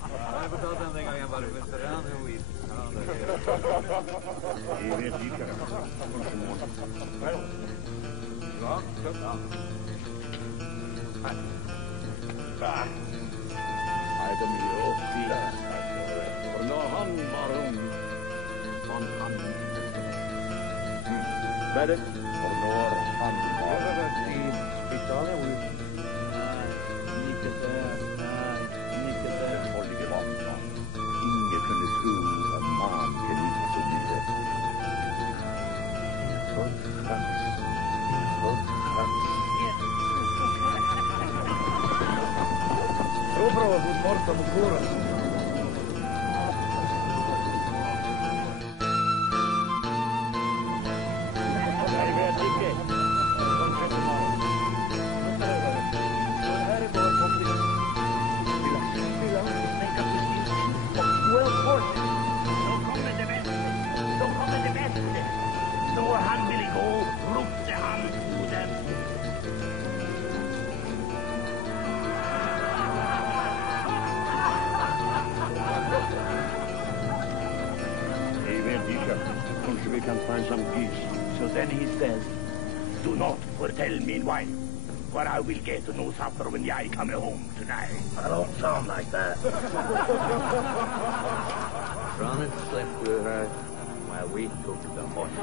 Jeg fortalte ham den gangen jeg bare møtte han er weed. Jeg vet ikke. Ja, klart da. Nei, det er mye å si. For når han var ung, han Bare, for når han var I spitalet, hvor Folge vann. Ingen kunne tro at man kunne utsomme det. Sopra sul morto ancora. Kanskje vi kan find some geese. So then he says, do not foretell me why, for I will get no supper when I come home tonight. I don't sound like that. Ronald slept with her while we took the horse.